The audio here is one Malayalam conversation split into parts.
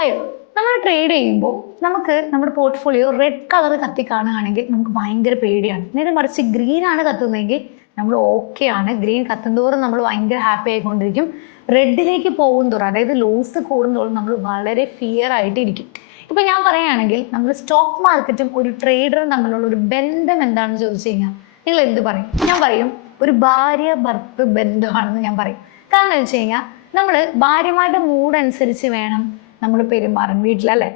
ഹായ്, നമ്മൾ ട്രേഡ് ചെയ്യുമ്പോൾ നമുക്ക് നമ്മുടെ പോർട്ട്ഫോളിയോ റെഡ് കളർ കത്തി കാണുകയാണെങ്കിൽ നമുക്ക് ഭയങ്കര പേടിയാണ്. നേരെ മറിച്ച് ഗ്രീൻ ആണ് കത്തുന്നതെങ്കിൽ നമ്മൾ ഓക്കെ ആണ്. ഗ്രീൻ കത്തുന്തോറും നമ്മൾ ഭയങ്കര ഹാപ്പി ആയിക്കൊണ്ടിരിക്കും. റെഡിലേക്ക് പോകും തോറും, അതായത് ലോസ് കൂടുന്തോറും നമ്മൾ വളരെ ഫിയർ ആയിട്ടിരിക്കും. ഇപ്പം ഞാൻ പറയുകയാണെങ്കിൽ നമ്മൾ സ്റ്റോക്ക് മാർക്കറ്റും ഒരു ട്രേഡറും തമ്മിലുള്ള ഒരു ബന്ധം എന്താണെന്ന് ചോദിച്ചു കഴിഞ്ഞാൽ നിങ്ങൾ എന്ത് പറയും? ഞാൻ പറയും ഒരു ഭാര്യ ഭർത്തൃ ബന്ധമാണെന്ന് ഞാൻ പറയും. കാരണം എന്ന് വെച്ച് കഴിഞ്ഞാൽ നമ്മൾ ഭാര്യമാരുടെ മൂഡ് അനുസരിച്ച് വേണം നമ്മൾ പെരുമാറാൻ വീട്ടിലല്ലേ.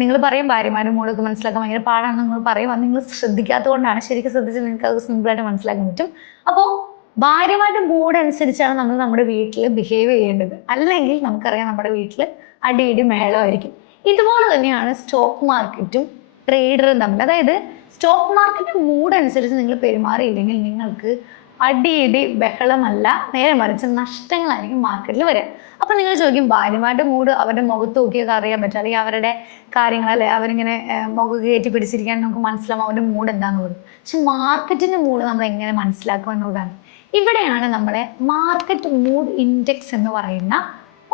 നിങ്ങൾ പറയും ഭാര്യമാരുടെ മൂഡൊക്കെ മനസ്സിലാക്കാൻ ഭയങ്കര പാടാണെന്ന് നിങ്ങൾ പറയും. അത് നിങ്ങൾ ശ്രദ്ധിക്കാത്തത് കൊണ്ടാണ്. ശരിക്കും ശ്രദ്ധിച്ച് നിങ്ങൾക്ക് അത് സിമ്പിളായിട്ട് മനസ്സിലാക്കാൻ പറ്റും. അപ്പോൾ ഭാര്യമാരുടെ മൂഡ് അനുസരിച്ചാണ് നമ്മൾ നമ്മുടെ വീട്ടിൽ ബിഹേവ് ചെയ്യേണ്ടത്. അല്ലെങ്കിൽ നമുക്കറിയാം നമ്മുടെ വീട്ടിൽ അടിയിടി മേളമായിരിക്കും. ഇതുപോലെ തന്നെയാണ് സ്റ്റോക്ക് മാർക്കറ്റും ട്രേഡറും തമ്മിൽ. അതായത് സ്റ്റോക്ക് മാർക്കറ്റ് മൂഡ് അനുസരിച്ച് നിങ്ങൾ പെരുമാറിയില്ലെങ്കിൽ നിങ്ങൾക്ക് അടിയിടി ബഹളമല്ല, നേരെ മറിച്ച് നഷ്ടങ്ങളായിരിക്കും മാർക്കറ്റിൽ വരിക. അപ്പം നിങ്ങൾ ചോദിക്കും ഭാര്യമാരുടെ മൂഡ് അവരുടെ മുഖത്ത് നോക്കിയൊക്കെ അറിയാൻ പറ്റും, അല്ലെങ്കിൽ അവരുടെ കാര്യങ്ങളല്ലേ അവരിങ്ങനെ മുഖം കയറ്റി പിടിച്ചിരിക്കാൻ നമുക്ക് മനസ്സിലാവും അവരുടെ മൂഡ് എന്താണെന്ന് പറയും. പക്ഷെ മാർക്കറ്റിൻ്റെ മൂഡ് നമ്മൾ എങ്ങനെ മനസ്സിലാക്കും എന്നുള്ളതാണ്. ഇവിടെയാണ് നമ്മളെ മാർക്കറ്റ് മൂഡ് ഇൻഡെക്സ് എന്ന് പറയുന്ന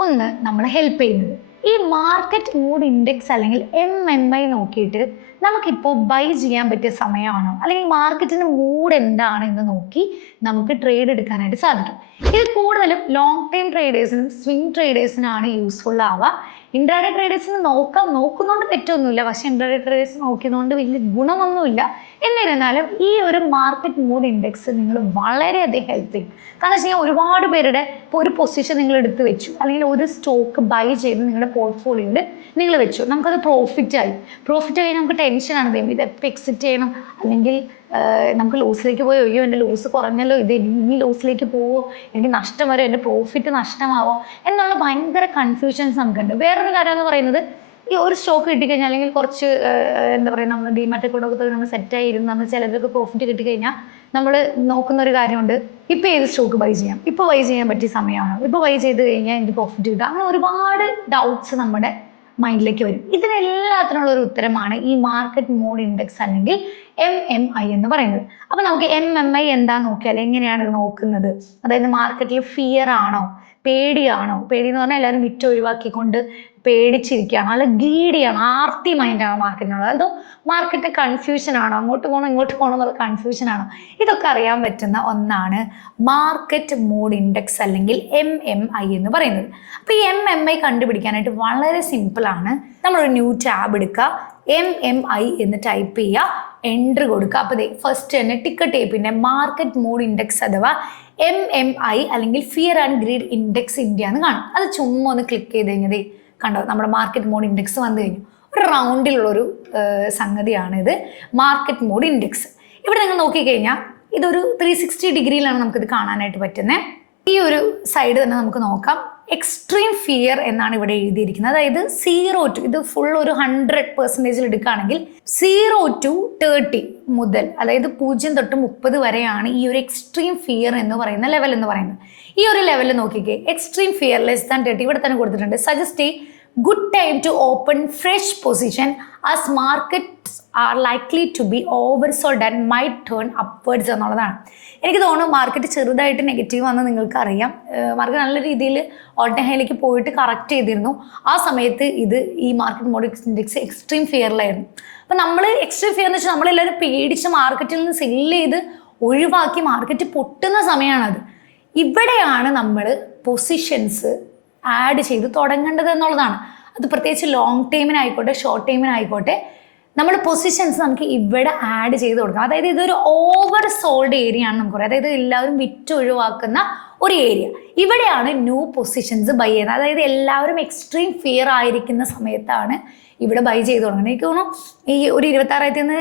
ഒന്ന് നമ്മളെ ഹെൽപ്പ് ചെയ്യുന്നത്. ഈ മാർക്കറ്റ് മൂഡ് ഇൻഡെക്സ് അല്ലെങ്കിൽ MMI നോക്കിയിട്ട് നമുക്കിപ്പോൾ ബൈ ചെയ്യാൻ പറ്റിയ സമയമാണോ, അല്ലെങ്കിൽ മാർക്കറ്റിൻ്റെ മൂഡ് എന്താണ് എന്ന് നോക്കി നമുക്ക് ട്രേഡ് എടുക്കാനായിട്ട് സാധിക്കും. ഇത് കൂടുതലും ലോങ് ടൈം ട്രേഡേഴ്സിനും സ്വിംഗ് ട്രേഡേഴ്സിനാണ് യൂസ്ഫുൾ ആവുക. ഇൻട്രാഡേ ട്രേഡേഴ്സിന് നോക്കുന്നതുകൊണ്ട് തെറ്റൊന്നുമില്ല, പക്ഷേ ഇൻട്രാഡേ ട്രേഡേഴ്സ് നോക്കിയതുകൊണ്ട് വലിയ ഗുണമൊന്നുമില്ല. എന്നിരുന്നാലും ഈ ഒരു മാർക്കറ്റ് മൂഡ് ഇൻഡെക്സ് നിങ്ങൾ വളരെയധികം ഹെൽപ്പ് ചെയ്യും. കാരണം വെച്ച് കഴിഞ്ഞാൽ ഒരുപാട് പേരുടെ ഇപ്പോൾ ഒരു പൊസിഷൻ നിങ്ങൾ എടുത്ത് വെച്ചു, അല്ലെങ്കിൽ ഒരു സ്റ്റോക്ക് ബൈ ചെയ്ത് നിങ്ങളുടെ പോർട്ട്ഫോളിയോയിൽ നിങ്ങൾ വെച്ചു, നമുക്കത് പ്രോഫിറ്റ് ആയി നമുക്ക് ടെൻഷനാണ്. ഇത് എപ്പോൾ എക്സിറ്റ് ചെയ്യണം, അല്ലെങ്കിൽ നമുക്ക് ലോസിലേക്ക് പോയോ, അയ്യോ എൻ്റെ ലോസ് കുറഞ്ഞല്ലോ, ഇത് ഇനി ലോസിലേക്ക് പോവോ, എനിക്ക് നഷ്ടം വരും, എൻ്റെ പ്രോഫിറ്റ് നഷ്ടമാവോ എന്നുള്ള ഭയങ്കര കൺഫ്യൂഷൻസ് നമുക്കുണ്ട്. വേറൊരു കാര്യം എന്ന് പറയുന്നത്, ഈ ഒരു സ്റ്റോക്ക് കിട്ടിക്കഴിഞ്ഞാൽ അല്ലെങ്കിൽ കുറച്ച് എന്താ പറയുക നമ്മൾ ഡിമാറ്റ് അക്കൗണ്ടൊക്കെ നമ്മൾ സെറ്റായിരുന്നു, നമ്മൾ ചിലർക്ക് പ്രോഫിറ്റ് കിട്ടിക്കഴിഞ്ഞാൽ നമ്മൾ നോക്കുന്ന ഒരു കാര്യമുണ്ട്, ഇപ്പോൾ ഏത് സ്റ്റോക്ക് ബൈ ചെയ്യാം, ഇപ്പോൾ ബൈ ചെയ്യാൻ പറ്റിയ സമയമാണോ, ഇപ്പോൾ ബൈ ചെയ്ത് കഴിഞ്ഞാൽ എനിക്ക് പ്രോഫിറ്റ് കിട്ടും, അങ്ങനെ ഒരുപാട് ഡൗട്ട്സ് നമ്മുടെ മൈൻഡിലേക്ക് വരും. ഇതിനെല്ലാത്തിനുള്ള ഒരു ഉത്തരമാണ് ഈ മാർക്കറ്റ് മൂഡ് ഇൻഡെക്സ് അല്ലെങ്കിൽ MMI എന്ന് പറയുന്നത്. അപ്പോൾ നമുക്ക് MMI എന്താ നോക്കിയാൽ എങ്ങനെയാണ് നോക്കുന്നത്? അതായത് മാർക്കറ്റിൽ ഫിയർ ആണോ, പേടിയാണോ? പേടി എന്ന് പറഞ്ഞാൽ എല്ലാവരും വിറ്റ് ഒഴിവാക്കിക്കൊണ്ട് പേടിച്ചിരിക്കുകയാണോ, അല്ല ഗ്രീഡിയാണോ, ആർത്തി മൈൻഡാണോ മാർക്കറ്റിനുള്ളത്? അതോ മാർക്കറ്റ് കൺഫ്യൂഷൻ ആണോ, അങ്ങോട്ട് പോകണോ ഇങ്ങോട്ട് പോകണോ എന്നുള്ള കൺഫ്യൂഷൻ ആണോ? ഇതൊക്കെ അറിയാൻ പറ്റുന്ന ഒന്നാണ് മാർക്കറ്റ് മൂഡ് ഇൻഡെക്സ് അല്ലെങ്കിൽ MMI എന്ന് പറയുന്നത്. അപ്പോൾ ഈ MMI കണ്ടുപിടിക്കാനായിട്ട് വളരെ സിമ്പിളാണ്. നമ്മളൊരു ന്യൂ ടാബ് എടുക്കുക, MMI എന്ന് ടൈപ്പ് ചെയ്യുക, എൻട്രി കൊടുക്കുക. അപ്പോൾ ഫസ്റ്റ് തന്നെ ടിക്കറ്റ് ടേപ്പിൻ്റെ മാർക്കറ്റ് മൂഡ് ഇൻഡെക്സ് അഥവാ MMI അല്ലെങ്കിൽ fear and greed index India എന്ന് കാണും. അത് ചുമ്മാ ഒന്ന് ക്ലിക്ക് ചെയ്ത് കഴിഞ്ഞത് കണ്ടോ നമ്മുടെ മാർക്കറ്റ് മോഡ് ഇൻഡെക്സ് വന്നു കഴിഞ്ഞു. ഒരു റൗണ്ടിലുള്ളൊരു സംഗതിയാണ് ഇത് മാർക്കറ്റ് മോഡ് ഇൻഡെക്സ്. ഇവിടെ നിങ്ങൾ നോക്കിക്കഴിഞ്ഞാൽ ഇതൊരു 360 ഡിഗ്രിയിലാണ് നമുക്കിത് കാണാനായിട്ട് പറ്റുന്നത്. ഈ ഒരു സൈഡ് തന്നെ നമുക്ക് നോക്കാം. എക്സ്ട്രീം ഫിയർ എന്നാണ് ഇവിടെ എഴുതിയിരിക്കുന്നത്. അതായത് 0 to, ഇത് ഫുൾ ഒരു 100% എടുക്കുകയാണെങ്കിൽ 0 to 30 മുതൽ, അതായത് 0 തൊട്ട് 30 വരെയാണ് ഈ ഒരു എക്സ്ട്രീം ഫിയർ എന്ന് പറയുന്ന ലെവൽ എന്ന് പറയുന്നത്. ഈ ഒരു ലെവലിൽ നോക്കിക്കേ, എക്സ്ട്രീം ഫിയർ ലെസ് ദാൻ 30 ഇവിടെ തന്നെ കൊടുത്തിട്ടുണ്ട്. Suggest good time to open fresh position as markets are likely to be oversold and might turn upwards എന്നുള്ളതാണ്. എനിക്ക് തോന്നുന്നു മാർക്കറ്റ് ചെറുതായിട്ട് നെഗറ്റീവ് വന്ന് നിങ്ങൾക്ക് അറിയാം. മാർക്കറ്റ് നല്ല രീതിയിൽ ഓൾ ടൈം ഹൈയിലേക്ക് പോയിട്ട് കറക്റ്റ് ചെയ്തിരുന്നു. ആ സമയത്ത് ഈ മാർക്കറ്റ് മോഡ് ഇൻഡെക്സ് എക്സ്ട്രീം ഫിയറിലായിരുന്നു. അപ്പം നമ്മൾ എക്സ്ട്രീം ഫിയർ എന്ന് വെച്ചാൽ നമ്മളെല്ലാവരും പേടിച്ച് മാർക്കറ്റിൽ നിന്ന് സെല്ല് ചെയ്ത് ഒഴിവാക്കി മാർക്കറ്റ് പൊട്ടുന്ന സമയമാണത്. ഇവിടെയാണ് നമ്മൾ പൊസിഷൻസ് ആഡ് ചെയ്ത് തുടങ്ങേണ്ടത് എന്നുള്ളതാണ്. അത് പ്രത്യേകിച്ച് ലോങ് ടൈമിനായിക്കോട്ടെ ഷോർട്ട് ടൈമിനായിക്കോട്ടെ നമ്മൾ പൊസിഷൻസ് നമുക്ക് ഇവിടെ ആഡ് ചെയ്ത് കൊടുക്കാം. അതായത് ഇതൊരു ഓവർ സോൾഡ് ഏരിയ ആണ് നമുക്ക് പറയാം. അതായത് എല്ലാവരും വിറ്റ് ഒഴിവാക്കുന്ന ഒരു ഏരിയ. ഇവിടെയാണ് ന്യൂ പൊസിഷൻസ് ബൈ ചെയ്യുന്നത്. അതായത് എല്ലാവരും എക്സ്ട്രീം ഫിയർ ആയിരിക്കുന്ന സമയത്താണ് ഇവിടെ ബൈ ചെയ്ത് തുടങ്ങുന്നത്. എനിക്ക് തോന്നുന്നു ഈ ഒരു 26,000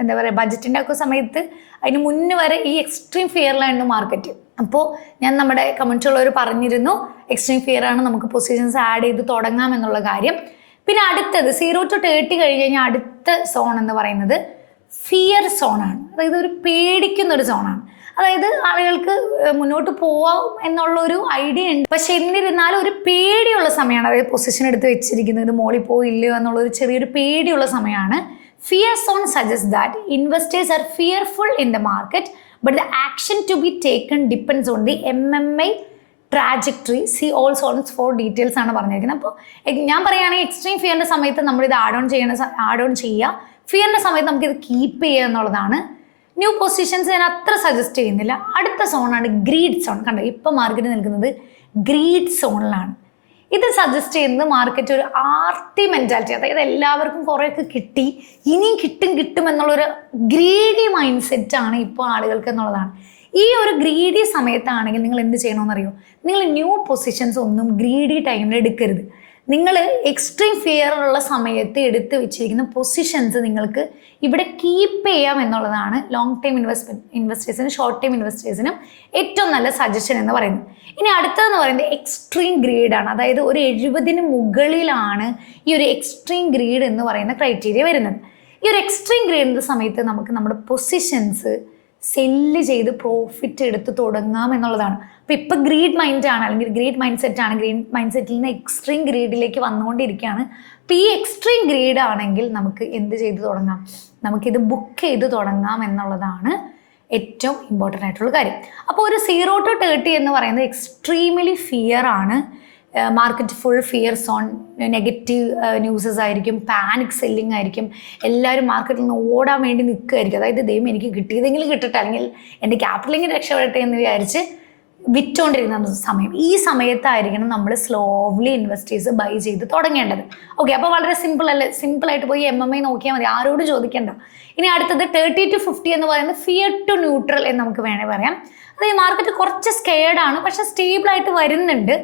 എന്താ പറയുക ബഡ്ജറ്റിൻ്റെ ഒക്കെ സമയത്ത് അതിന് മുന്നേ വരെ ഈ എക്സ്ട്രീം ഫിയറിലായിരുന്നു മാർക്കറ്റ്. അപ്പോൾ ഞാൻ നമ്മുടെ കമൻറ്റുള്ളവർ പറഞ്ഞിരുന്നു എക്സ്ട്രീം ഫിയർ ആണ്, നമുക്ക് പൊസിഷൻസ് ആഡ് ചെയ്ത് തുടങ്ങാം എന്നുള്ള കാര്യം. പിന്നെ അടുത്തത് 0 to 30 കഴിഞ്ഞ് കഴിഞ്ഞാൽ അടുത്ത സോൺ എന്ന് പറയുന്നത് ഫിയർ സോണാണ്. അതായത് ഒരു പേടിക്കുന്നൊരു സോണാണ്. അതായത് ആളുകൾക്ക് മുന്നോട്ട് പോവാം എന്നുള്ളൊരു ഐഡിയ ഉണ്ട്, പക്ഷെ എന്നിരുന്നാലും ഒരു പേടിയുള്ള സമയമാണ്. അതായത് പൊസിഷൻ എടുത്ത് വെച്ചിരിക്കുന്നത് മോളിൽ പോയില്ലയോ എന്നുള്ളൊരു ചെറിയൊരു പേടിയുള്ള സമയമാണ്. Fear zone suggest that investors R fearful in the market, but the action to be taken depends on the MMI trajectory, see all zones for details ആണ് പറഞ്ഞിരിക്കുന്നത്. അപ്പോൾ ഞാൻ പറയുകയാണെങ്കിൽ എക്സ്ട്രീം ഫിയറിൻ്റെ സമയത്ത് നമ്മളിത് ആഡ് ഓൺ ചെയ്യുക, ഫിയറിൻ്റെ സമയത്ത് നമുക്കിത് കീപ്പ് ചെയ്യുക എന്നുള്ളതാണ്. ന്യൂ പൊസിഷൻസ് ഞാൻ അത്ര സജസ്റ്റ് ചെയ്യുന്നില്ല. അടുത്ത സോണാണ് ഗ്രീഡ് സോൺ. കണ്ടോ, ഇപ്പോൾ മാർക്കറ്റ് നിൽക്കുന്നത് ഗ്രീഡ് സോണിലാണ്. ഇത് സജസ്റ്റ് ചെയ്യുന്നത് മാർക്കറ്റ് ഒരു ആർത്തി മെൻറ്റാലിറ്റി, അതായത് എല്ലാവർക്കും കുറേയൊക്കെ കിട്ടി, ഇനിയും കിട്ടും എന്നുള്ളൊരു ഗ്രീഡി മൈൻഡ് സെറ്റാണ് ഇപ്പോൾ ആളുകൾക്ക് എന്നുള്ളതാണ്. ഈ ഒരു ഗ്രീഡി സമയത്താണെങ്കിൽ നിങ്ങൾ എന്ത് ചെയ്യണമെന്നറിയോ? നിങ്ങൾ ന്യൂ പൊസിഷൻസ് ഒന്നും ഗ്രീഡി ടൈമിൽ എടുക്കരുത്. നിങ്ങൾ എക്സ്ട്രീം ഫിയറുള്ള സമയത്ത് എടുത്ത് വെച്ചിരിക്കുന്ന പൊസിഷൻസ് നിങ്ങൾക്ക് ഇവിടെ കീപ്പ് ചെയ്യാം എന്നുള്ളതാണ് ലോങ് ടൈം ഇൻവെസ്റ്റേഴ്സിനും ഷോർട്ട് ടൈം ഇൻവെസ്റ്റേഴ്സിനും ഏറ്റവും നല്ല സജഷൻ എന്ന് പറയുന്നത്. ഇനി അടുത്തതെന്ന് പറയുന്നത് എക്സ്ട്രീം ഗ്രീഡാണ്. അതായത് ഒരു 70 മുകളിലാണ് ഈ ഒരു എക്സ്ട്രീം ഗ്രീഡ് എന്ന് പറയുന്ന ക്രൈറ്റീരിയ വരുന്നത്. ഈ ഒരു എക്സ്ട്രീം ഗ്രീഡിൻ്റെ സമയത്ത് നമുക്ക് നമ്മുടെ പൊസിഷൻസ് സെല്ല് ചെയ്ത് പ്രോഫിറ്റ് എടുത്ത് തുടങ്ങാം എന്നുള്ളതാണ്. അപ്പോൾ ഇപ്പോൾ ഗ്രീഡ് മൈൻഡാണ്, അല്ലെങ്കിൽ ഗ്രീഡ് മൈൻഡ് സെറ്റാണ്. ഗ്രീഡ് മൈൻഡ് സെറ്റിൽ നിന്ന് എക്സ്ട്രീം ഗ്രീഡിലേക്ക് വന്നുകൊണ്ടിരിക്കുകയാണ്. അപ്പോൾ ഈ എക്സ്ട്രീം ഗ്രീഡ് ആണെങ്കിൽ നമുക്ക് എന്ത് ചെയ്ത് തുടങ്ങാം? നമുക്കിത് ബുക്ക് ചെയ്ത് തുടങ്ങാം എന്നുള്ളതാണ് ഏറ്റവും ഇമ്പോർട്ടൻ്റ് ആയിട്ടുള്ള കാര്യം. അപ്പോൾ ഒരു 0 to 30 എന്ന് പറയുന്നത് എക്സ്ട്രീംലി ഫിയർ ആണ്. Market full fear zone, negative newses ആയിരിക്കും, പാനിക് സെല്ലിംഗ് ആയിരിക്കും, എല്ലാവരും മാർക്കറ്റിൽ നിന്ന് ഓടാൻ വേണ്ടി നിൽക്കുകയായിരിക്കും. അതായത് ദൈവം എനിക്ക് കിട്ടിയതെങ്കിലും കിട്ടട്ടെ, അല്ലെങ്കിൽ എൻ്റെ ക്യാപിറ്റലെങ്കിലും രക്ഷപ്പെടട്ടെ എന്ന് വിചാരിച്ച് വിറ്റുകൊണ്ടിരിക്കുന്ന സമയം. ഈ സമയത്തായിരിക്കണം നമ്മൾ സ്ലോലി ഇൻവെസ്റ്റേഴ്സ് ബൈ ചെയ്ത് തുടങ്ങേണ്ടത്. ഓക്കെ, അപ്പോൾ വളരെ സിമ്പിളായിട്ട് പോയി MMA നോക്കിയാൽ മതി, ആരോടും ചോദിക്കേണ്ട. ഇനി അടുത്തത് 30 to 50 എന്ന് പറയുന്നത് ഫിയർ ടു ന്യൂട്രൽ എന്ന് നമുക്ക് വേണേൽ പറയാം. അതായത് മാർക്കറ്റ് കുറച്ച് സ്കെയർഡാണ്, പക്ഷേ സ്റ്റേബിളായിട്ട് വരുന്നുണ്ട്.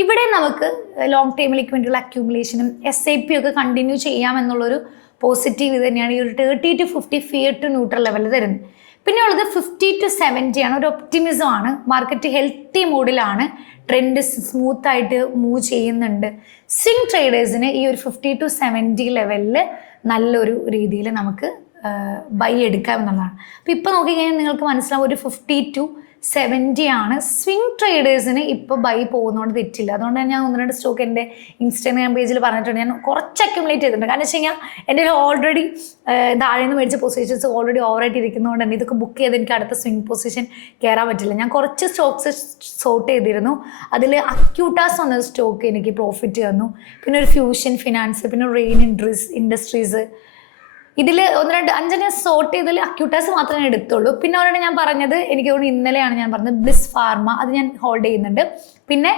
ഇവിടെ നമുക്ക് ലോങ് ടൈമിലേക്ക് വേണ്ടിയുള്ള അക്യൂമുലേഷനും SIP ഒക്കെ കണ്ടിന്യൂ ചെയ്യാമെന്നുള്ളൊരു പോസിറ്റീവ് ഇത് തന്നെയാണ് ഈ ഒരു 30 to 50 ഫിയർ ടു ന്യൂട്രൽ ലെവലിൽ തരുന്നത്. പിന്നെ ഉള്ളത് 50 to 70 ആണ്. ഒരു ഒപ്റ്റിമിസം ആണ്. മാർക്കറ്റ് ഹെൽത്തി മൂഡിലാണ്, ട്രെൻഡ് സ്മൂത്തായിട്ട് മൂവ് ചെയ്യുന്നുണ്ട്. സ്വിംഗ് ട്രേഡേഴ്സിന് ഈ ഒരു 50 to 70 ലെവലിൽ നല്ലൊരു രീതിയിൽ നമുക്ക് ബൈ എടുക്കാം എന്നുള്ളതാണ്. അപ്പോൾ ഇപ്പോൾ നോക്കിക്കഴിഞ്ഞാൽ നിങ്ങൾക്ക് മനസ്സിലാവും ഒരു 50 to 70 ആണ്. സ്വിംഗ് ട്രേഡേഴ്സിന് ഇപ്പോൾ ബൈ പോകുന്നതുകൊണ്ട് തെറ്റില്ല. അതുകൊണ്ട് ഞാൻ 1-2 സ്റ്റോക്ക് എൻ്റെ ഇൻസ്റ്റാഗ്രാം പേജിൽ പറഞ്ഞിട്ടുണ്ട്. ഞാൻ കുറച്ച് അക്യുമുലേറ്റ് ചെയ്തിട്ടുണ്ട്. കാരണം വെച്ച് കഴിഞ്ഞാൽ എൻ്റെ ഓൾറെഡി താഴെ നിന്ന് മേടിച്ച പൊസിഷൻസ് ഓൾറെഡി ഓവറായിട്ട് ഇരിക്കുന്നതുകൊണ്ട് തന്നെ ഇതൊക്കെ ബുക്ക് ചെയ്ത് എനിക്ക് അടുത്ത സ്വിംഗ് പൊസിഷൻ കയറാൻ പറ്റില്ല. ഞാൻ കുറച്ച് സ്റ്റോക്സ് സോർട്ട് ചെയ്തിരുന്നു. അതിൽ അക്യൂട്ടാസ് എന്ന സ്റ്റോക്ക് എനിക്ക് പ്രോഫിറ്റ് തന്നു. പിന്നെ ഒരു ഫ്യൂഷൻ ഫിനാൻസ്, പിന്നെ റെയിൻ ഇൻഡസ്ട്രീസ്, ഇതിൽ 1-2-5 സോർട്ട് ചെയ്തതിൽ അക്യൂട്ടാസ് മാത്രമേ എടുത്തുള്ളൂ. പിന്നെ ഒരെണ്ണം ഞാൻ പറഞ്ഞത്, എനിക്ക് തോന്നുന്നു ഇന്നലെയാണ് ഞാൻ പറഞ്ഞത്, ബ്ലിസ് ഫാർമ, അത് ഞാൻ ഹോൾഡ് ചെയ്യുന്നുണ്ട്. പിന്നെ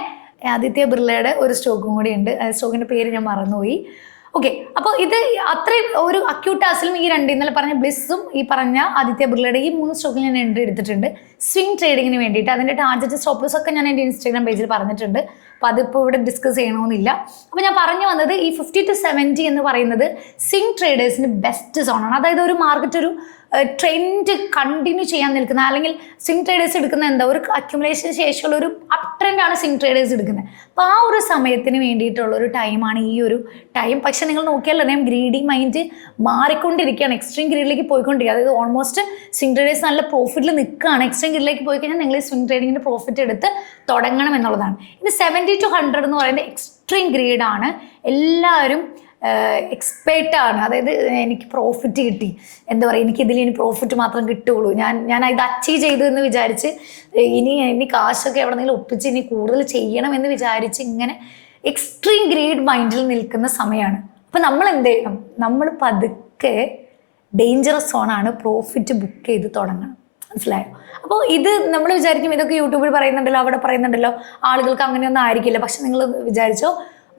ആദിത്യ ബിർളയുടെ ഒരു സ്റ്റോക്കും കൂടി ഉണ്ട്, സ്റ്റോക്കിൻ്റെ പേര് ഞാൻ മറന്നുപോയി. ഓക്കെ, അപ്പോൾ ഇത് അത്രയും ഒരു അക്യൂട്ടാസിലും ഈ ഇന്നലെ പറഞ്ഞ ബ്ലിസ്സും ഈ പറഞ്ഞ ആദിത്യ ബിർളയുടെ ഈ 3 സ്റ്റോക്കിൽ ഞാൻ എൻട്രി എടുത്തിട്ടുണ്ട് സ്വിംഗ് ട്രേഡിങ്ങിന് വേണ്ടിയിട്ട്. അതിൻ്റെ ടാർജറ്റ് സ്റ്റോപ്പ് ലോസ് ഒക്കെ ഞാൻ എൻ്റെ ഇൻസ്റ്റാഗ്രാം പേജിൽ പറഞ്ഞിട്ടുണ്ട്. അപ്പോൾ അതിപ്പോൾ ഇവിടെ ഡിസ്കസ് ചെയ്യണമെന്നില്ല. അപ്പോൾ ഞാൻ പറഞ്ഞു വന്നത് ഈ 50 to 70 എന്ന് പറയുന്നത് സ്വിംഗ് ട്രേഡേഴ്സിന് ബെസ്റ്റ് സോണാണ്. അതായത് ഒരു മാർക്കറ്റ് ഒരു ട്രെൻഡ് കണ്ടിന്യൂ ചെയ്യാൻ നിൽക്കുന്ന, അല്ലെങ്കിൽ സ്വിംഗ് ട്രേഡേഴ്സ് എടുക്കുന്ന എന്താ ഒരു അക്യുമുലേഷന് ശേഷമുള്ള ഒരു അപ് ട്രെൻഡാണ് സ്വിംഗ് ട്രേഡേഴ്സ് എടുക്കുന്നത്. അപ്പോൾ ആ ഒരു സമയത്തിന് വേണ്ടിയിട്ടുള്ള ഒരു ടൈമാണ് ഈ ഒരു ടൈം. പക്ഷെ നിങ്ങൾ നോക്കിയാൽ അറിയാം, ഗ്രീഡി മൈൻഡ് മാറിക്കൊണ്ടിരിക്കുകയാണ്, എക്സ്ട്രീം ഗ്രീഡിലേക്ക് പോയിക്കൊണ്ടിരിക്കുക. അതായത് ഓൾമോസ്റ്റ് സ്വിംഗ് ട്രേഡേഴ്സ് നല്ല പ്രോഫിറ്റിൽ നിൽക്കുകയാണ്. എക്സ്ട്രീം ഗ്രീഡിലേക്ക് പോയി കഴിഞ്ഞാൽ നിങ്ങൾ ഈ സ്വിംഗ് ട്രേഡിങ്ങിൻ്റെ പ്രോഫിറ്റ് എടുത്ത് തുടങ്ങണം എന്നുള്ളതാണ്. ഇത് 70 to 100 എന്ന് പറയുന്നത് എക്സ്ട്രീം ഗ്രീഡാണ്. എല്ലാവരും എക്സ്പെർട്ടാണ്. അതായത് എനിക്ക് പ്രോഫിറ്റ് കിട്ടി, എന്താ പറയുക, എനിക്കിതിൽ ഇനി പ്രോഫിറ്റ് മാത്രം കിട്ടുകയുള്ളൂ, ഞാൻ ഇത് അച്ചീവ് ചെയ്തു എന്ന് വിചാരിച്ച് ഇനി കാശൊക്കെ എവിടെന്നെങ്കിലും ഒപ്പിച്ച് ഇനി കൂടുതൽ ചെയ്യണം എന്ന് വിചാരിച്ച് ഇങ്ങനെ എക്സ്ട്രീം ഗ്രീഡ് മൈൻഡിൽ നിൽക്കുന്ന സമയമാണ്. അപ്പം നമ്മൾ എന്ത് ചെയ്യണം? നമ്മൾ പതുക്കെ ഡേഞ്ചറസ് സോണാണ്, പ്രോഫിറ്റ് ബുക്ക് ചെയ്ത് തുടങ്ങണം. മനസ്സിലായോ? അപ്പോൾ ഇത് നമ്മൾ വിചാരിക്കും ഇതൊക്കെ യൂട്യൂബിൽ പറയുന്നുണ്ടല്ലോ, അവിടെ പറയുന്നുണ്ടല്ലോ, ആളുകൾക്ക് അങ്ങനെയൊന്നും ആയിരിക്കില്ല. പക്ഷെ നിങ്ങൾ വിചാരിച്ചോ,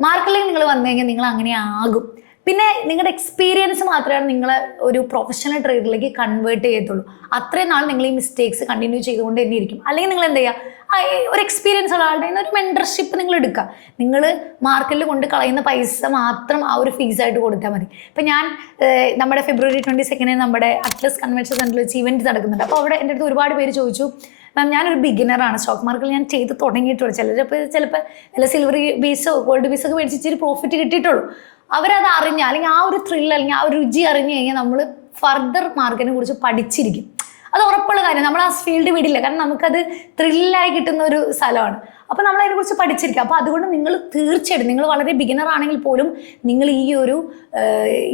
മാർക്കറ്റിലേക്ക് നിങ്ങൾ വന്നു കഴിഞ്ഞാൽ നിങ്ങൾ അങ്ങനെ ആകും. പിന്നെ നിങ്ങളുടെ എക്സ്പീരിയൻസ് മാത്രമാണ് നിങ്ങളെ ഒരു പ്രൊഫഷണൽ ട്രേഡിലേക്ക് കൺവേർട്ട് ചെയ്യത്തുള്ളൂ. അത്രയും നാൾ നിങ്ങൾ ഈ മിസ്റ്റേക്സ് കണ്ടിന്യൂ ചെയ്തുകൊണ്ട് തന്നെ ഇരിക്കും. അല്ലെങ്കിൽ നിങ്ങൾ എന്ത് ചെയ്യുക, ഒരു എക്സ്പീരിയൻസ് ഉള്ള ആളുടെ ഒരു മെൻറ്റർഷിപ്പ് നിങ്ങൾ എടുക്കുക. നിങ്ങൾ മാർക്കറ്റിൽ കൊണ്ട് കളയുന്ന പൈസ മാത്രം ആ ഒരു ഫീസായിട്ട് കൊടുത്താൽ മതി. ഇപ്പം ഞാൻ നമ്മുടെ February 22 നമ്മുടെ അറ്റ്ലസ് കൺവെൻഷൻ സെൻറ്ററിൽ വെച്ച് ഇവൻറ്റ് നടക്കുന്നുണ്ട്. അപ്പോൾ അവിടെ എൻ്റെ അടുത്ത് ഒരുപാട് പേര് ചോദിച്ചു, മാം ഞാനൊരു ബിഗിനറാണ്, സ്റ്റോക്ക് മാർക്കറ്റിൽ ഞാൻ ചെയ്ത് തുടങ്ങിയിട്ടുള്ളൂ, ചിലപ്പോൾ നല്ല സിൽവർ ബീസോ ഗോൾഡ് ബീസോ ഒക്കെ മേടിച്ച് ഇച്ചിരി പ്രോഫിറ്റ് കിട്ടിയിട്ടുള്ളൂ. അവരത് അറിഞ്ഞ, അല്ലെങ്കിൽ ആ ഒരു ത്രില്ല്, അല്ലെങ്കിൽ ആ ഒരു രുചി അറിഞ്ഞു കഴിഞ്ഞാൽ നമ്മൾ ഫർദർ മാർക്കറ്റിനെ കുറിച്ച് പഠിച്ചിരിക്കും. അത് ഉറപ്പുള്ള കാര്യം. നമ്മൾ ആ ഫീൽഡ് വിടില്ല, കാരണം നമുക്കത് ത്രില്ലായി കിട്ടുന്ന ഒരു സ്ഥലമാണ്. അപ്പോൾ നമ്മൾ അതിനെക്കുറിച്ച് പഠിച്ചിരിക്കുക. അപ്പോൾ അതുകൊണ്ട് നിങ്ങൾ തീർച്ചയായിട്ടും നിങ്ങൾ വളരെ ബിഗിനർ ആണെങ്കിൽ പോലും നിങ്ങൾ ഈ ഒരു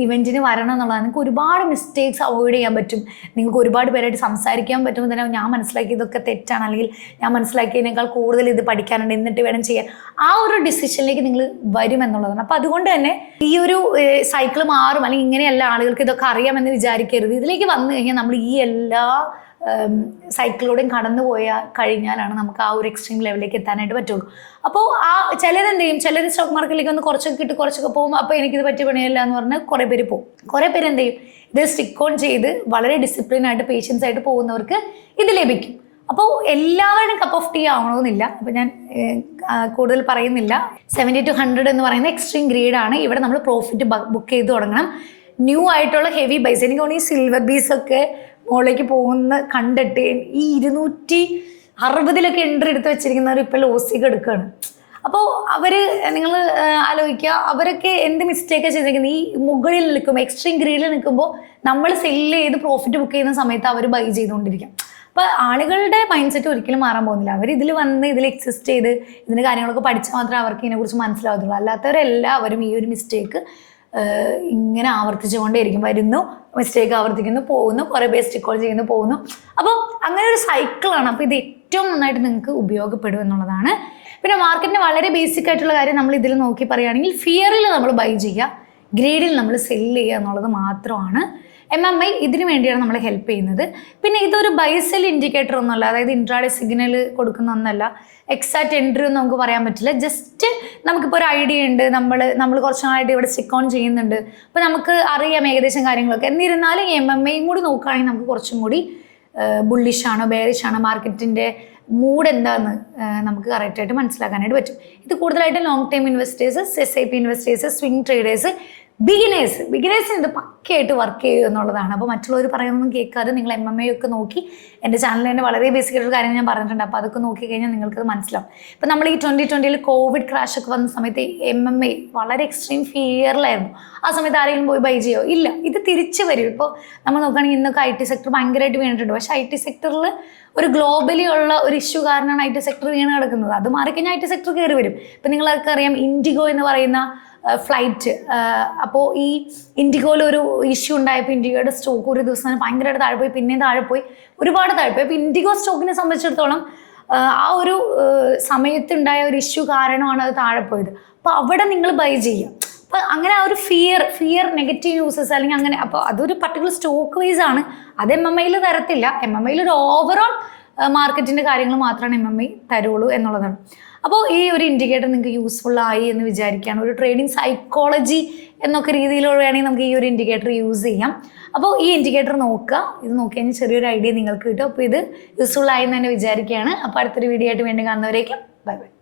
ഇവൻറ്റിന് വരണം എന്നുള്ളതാണ്. നിങ്ങൾക്ക് ഒരുപാട് മിസ്റ്റേക്സ് അവോയ്ഡ് ചെയ്യാൻ പറ്റും, നിങ്ങൾക്ക് ഒരുപാട് പേരായിട്ട് സംസാരിക്കാൻ പറ്റുമ്പോൾ തന്നെ ഞാൻ മനസ്സിലാക്കിയതൊക്കെ തെറ്റാണ്, അല്ലെങ്കിൽ ഞാൻ മനസ്സിലാക്കിയതിനേക്കാൾ കൂടുതൽ ഇത് പഠിക്കാനുണ്ട്, എന്നിട്ട് വേണം ചെയ്യാൻ, ആ ഒരു ഡിസിഷനിലേക്ക് നിങ്ങൾ വരുമെന്നുള്ളതാണ്. അപ്പോൾ അതുകൊണ്ട് തന്നെ ഈ ഒരു സൈക്കിൾ മാറും അല്ലെങ്കിൽ ഇങ്ങനെയല്ല ആളുകൾക്ക് ഇതൊക്കെ അറിയാമെന്ന് വിചാരിക്കരുത്. ഇതിലേക്ക് വന്നു കഴിഞ്ഞാൽ നമ്മൾ ഈ എല്ലാ സൈക്കിളിലൂടെയും കടന്നു കഴിഞ്ഞാലാണ് നമുക്ക് ആ ഒരു എക്സ്ട്രീം ലെവലിലേക്ക് എത്താനായിട്ട് പറ്റുള്ളൂ. അപ്പോൾ ആ ചിലരെന്ത് ചെയ്യും, ചിലർ സ്റ്റോക്ക് മാർക്കറ്റിലേക്ക് ഒന്ന് കുറച്ചൊക്കെ കിട്ടി കുറച്ചൊക്കെ പോകുമ്പോൾ അപ്പോൾ എനിക്കിത് പറ്റിയ പണിയല്ല എന്ന് പറഞ്ഞാൽ കുറേ പേര് പോകും. കുറേ പേര് എന്ത് ചെയ്യും, ഇത് സ്റ്റിക്ക് ഓൺ ചെയ്ത് വളരെ ഡിസിപ്ലിനായിട്ട് പേഷ്യൻസ് ആയിട്ട് പോകുന്നവർക്ക് ഇത് ലഭിക്കും. അപ്പോൾ എല്ലാവരുടെയും കപ്പ് ഓഫ് ടീ ആവണമെന്നില്ല. അപ്പോൾ ഞാൻ കൂടുതൽ പറയുന്നില്ല. 70 to 100 എന്ന് പറയുന്ന എക്സ്ട്രീം ഗ്രേഡാണ്. ഇവിടെ നമ്മൾ പ്രോഫിറ്റ് ബുക്ക് ചെയ്ത് തുടങ്ങണം. ന്യൂ ആയിട്ടുള്ള ഹെവി ബൈസ്, എനിക്ക് തോന്നുന്നു ഈ സിൽവർ ബീസൊക്കെ മുകളിലേക്ക് പോകുന്ന കണ്ടിട്ട് ഈ 260 എൻട്രി എടുത്ത് വെച്ചിരിക്കുന്നവർ ഇപ്പോൾ ലോസിക്ക് എടുക്കുകയാണ്. അപ്പോൾ അവർ നിങ്ങൾ ആലോചിക്കുക, അവരൊക്കെ എന്ത് മിസ്റ്റേക്കാണ് ചെയ്തിരിക്കുന്നത്. ഈ മുകളിൽ നിൽക്കുമ്പോൾ എക്സ്ട്രീം ഗ്രീഡിൽ നിൽക്കുമ്പോൾ നമ്മൾ സെല്ല് ചെയ്ത് പ്രോഫിറ്റ് ബുക്ക് ചെയ്യുന്ന സമയത്ത് അവർ ബൈ ചെയ്തുകൊണ്ടിരിക്കും. അപ്പോൾ ആളുകളുടെ മൈൻഡ് സെറ്റ് ഒരിക്കലും മാറാൻ പോകുന്നില്ല. അവർ ഇതിൽ വന്ന് ഇതിൽ എക്സിസ്റ്റ് ചെയ്ത് ഇതിൻ്റെ കാര്യങ്ങളൊക്കെ പഠിച്ചാൽ മാത്രമേ അവർക്ക് ഇതിനെക്കുറിച്ച് മനസ്സിലാവത്തുള്ളൂ. അല്ലാത്തവരെല്ലാവരും ഈ ഒരു മിസ്റ്റേക്ക് ഇങ്ങനെ ആവർത്തിച്ചുകൊണ്ടേയിരിക്കും. വരുന്നു, മിസ്റ്റേക്ക് ആവർത്തിക്കുന്നു, പോകുന്നു, കുറേ പേര് സ്റ്റിക്ക് ഓൺ ചെയ്യുന്നു, പോകുന്നു. അപ്പോൾ അങ്ങനെ ഒരു സൈക്കിളാണ്. അപ്പോൾ ഇത് ഏറ്റവും നന്നായിട്ട് നിങ്ങൾക്ക് ഉപയോഗപ്പെടും എന്നുള്ളതാണ്. പിന്നെ മാർക്കറ്റിന് വളരെ ബേസിക് ആയിട്ടുള്ള കാര്യം നമ്മൾ ഇതിൽ നോക്കി പറയുകയാണെങ്കിൽ ഫിയറിൽ നമ്മൾ ബൈ ചെയ്യുക, ഗ്രേഡിൽ നമ്മൾ സെല്ല് ചെയ്യുക എന്നുള്ളത് മാത്രമാണ്. MMI ഇതിനു വേണ്ടിയാണ് നമ്മളെ ഹെൽപ്പ് ചെയ്യുന്നത്. പിന്നെ ഇതൊരു ബൈ സെൽ ഇൻഡിക്കേറ്റർ ഒന്നുമല്ല, അതായത് ഇൻട്രാഡേ സിഗ്നൽ കൊടുക്കുന്ന ഒന്നല്ല. എക്സാക്റ്റ് എൻട്രി ഒന്നും നമുക്ക് പറയാൻ പറ്റില്ല. ജസ്റ്റ് നമുക്കിപ്പോൾ ഒരു ഐഡിയ ഉണ്ട്, നമ്മൾ കുറച്ച് നാളായിട്ട് ഇവിടെ സ്റ്റിക്ക് ഓൺ ചെയ്യുന്നുണ്ട്, അപ്പോൾ നമുക്ക് അറിയാം ഏകദേശം കാര്യങ്ങളൊക്കെ. എന്നിരുന്നാലും MMAയും കൂടി നോക്കുകയാണെങ്കിൽ നമുക്ക് കുറച്ചും കൂടി ബുള്ളിഷാണോ ബെയറിഷാണോ മാർക്കറ്റിൻ്റെ മൂഡ് എന്താണെന്ന് നമുക്ക് കറക്റ്റായിട്ട് മനസ്സിലാക്കാനായിട്ട് പറ്റും. ഇത് കൂടുതലായിട്ട് long time investors, SIP investors, swing traders, ബിഗിനേഴ്സിന് ഇത് പക്കയായിട്ട് വർക്ക് ചെയ്യുക എന്നുള്ളതാണ്. അപ്പോൾ മറ്റുള്ളവർ പറയുന്നതൊന്നും കേൾക്കാതെ നിങ്ങൾ MMA ഒക്കെ നോക്കി, എൻ്റെ ചാനലിൽ തന്നെ വളരെ ബേസിക് ആയിട്ടുള്ള കാര്യങ്ങൾ ഞാൻ പറഞ്ഞിട്ടുണ്ട്. അപ്പോൾ അതൊക്കെ നോക്കി കഴിഞ്ഞാൽ നിങ്ങൾക്കത് മനസ്സിലാവും. ഇപ്പോൾ നമ്മൾ ഈ 2020 കോവിഡ് ക്രാഷ് ഒക്കെ വന്ന സമയത്ത് MMA വളരെ എക്സ്ട്രീം ഫിയറിലായിരുന്നു. ആ സമയത്ത് ആരെങ്കിലും പോയി ബൈ ചെയ്യോ? ഇല്ല. ഇത് തിരിച്ചു വരും. ഇപ്പോൾ നമ്മൾ നോക്കുകയാണെങ്കിൽ ഇന്നൊക്കെ IT സെക്ടർ ഭയങ്കരമായിട്ട് വീണിട്ടുണ്ട്. പക്ഷേ IT സെക്ടറിൽ ഒരു ഗ്ലോബലി ഉള്ള ഒരു ഇഷ്യൂ കാരണമാണ് IT സെക്ടർ വീണ് കിടക്കുന്നത്. അത് മാറിക്കഴിഞ്ഞാൽ IT സെക്ടർ കയറി വരും. ഇപ്പം നിങ്ങളൊക്കെ അറിയാം ഇൻഡിഗോ എന്ന് പറയുന്ന ഫ്ലൈറ്റ്. അപ്പോൾ ഈ ഇൻഡിഗോയിലൊരു ഇഷ്യൂ ഉണ്ടായപ്പോൾ ഇൻഡിഗോയുടെ സ്റ്റോക്ക് ഒരു ദിവസം ഭയങ്കരമായിട്ട് താഴെ പോയി, പിന്നെയും താഴെ പോയി, ഒരുപാട് താഴെ പോയി. അപ്പോൾ ഇൻഡിഗോ സ്റ്റോക്കിനെ സംബന്ധിച്ചിടത്തോളം ആ ഒരു സമയത്തുണ്ടായ ഒരു ഇഷ്യൂ കാരണമാണ് അത് താഴെ പോയത്. അപ്പോൾ അവിടെ നിങ്ങൾ ബൈ ചെയ്യുക. അപ്പോൾ അങ്ങനെ ആ ഒരു ഫിയർ നെഗറ്റീവ് ന്യൂസസ് അല്ലെങ്കിൽ അങ്ങനെ, അപ്പോൾ അതൊരു പർട്ടിക്കുലർ സ്റ്റോക്ക് വൈസ് ആണ്. അത് MMAയിൽ തരത്തില്ല. MMAയിൽ ഒരു ഓവറോൾ മാർക്കറ്റിൻ്റെ കാര്യങ്ങൾ മാത്രമാണ് MMA തരുള്ളൂ എന്നുള്ളതാണ്. അപ്പോൾ ഈ ഒരു ഇൻഡിക്കേറ്റർ നിങ്ങൾക്ക് യൂസ്ഫുൾ ആയി എന്ന് വിചാരിക്കുകയാണ്. ഒരു ട്രേഡിംഗ് സൈക്കോളജി എന്നൊക്കെ രീതിയിലുള്ള വേണമെങ്കിൽ നമുക്ക് ഈ ഒരു ഇൻഡിക്കേറ്റർ യൂസ് ചെയ്യാം. അപ്പോൾ ഈ ഇൻഡിക്കേറ്റർ നോക്കുക. ഇത് നോക്കി കഴിഞ്ഞാൽ ചെറിയൊരു ഐഡിയ നിങ്ങൾക്ക് കിട്ടും. അപ്പോൾ ഇത് യൂസ്ഫുൾ ആയി എന്ന് തന്നെ വിചാരിക്കുകയാണ്. അപ്പോൾ അടുത്തൊരു വീഡിയോ ആയിട്ട് വീണ്ടും കാണുന്നവരേക്കും ബൈ ബൈ.